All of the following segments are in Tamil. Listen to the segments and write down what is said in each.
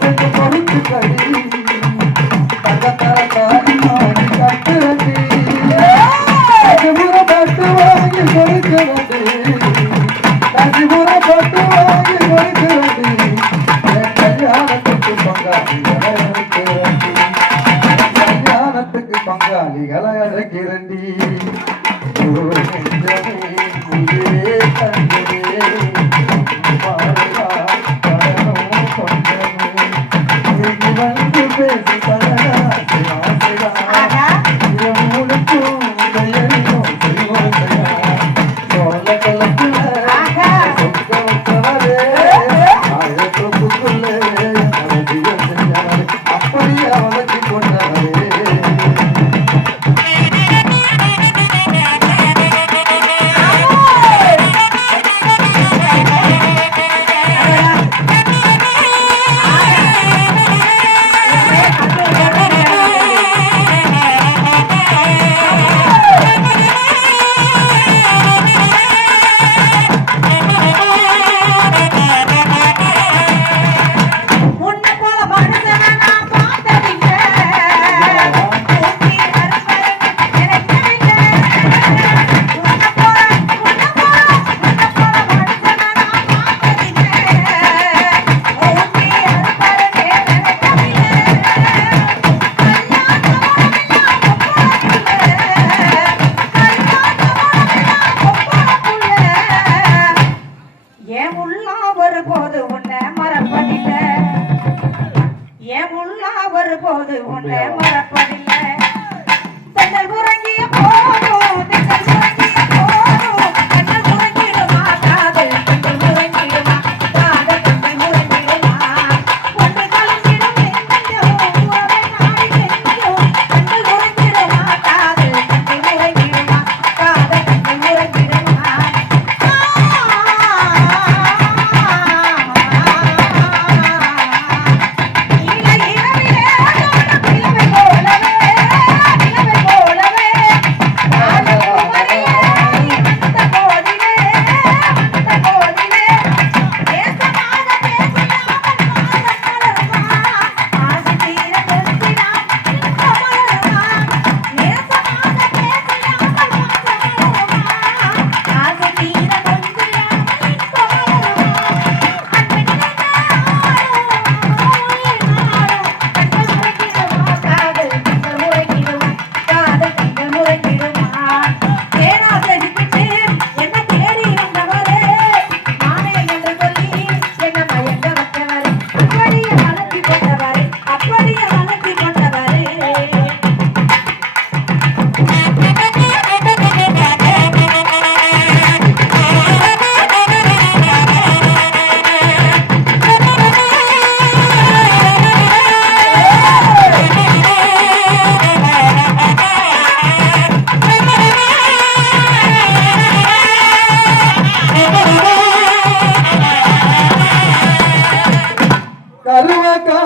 Thank you.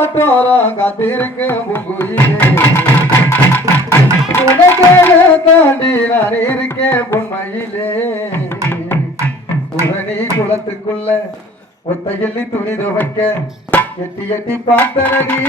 காட்டோரம் காத்திருக்கு உனக்காக தாண்டி நான் இருக்கேன் பொன்மையிலே புரணி குளத்துக்குள்ள ஒத்தையள்ளி துணி துவைக்க எட்டி எட்டி பார்த்தனடி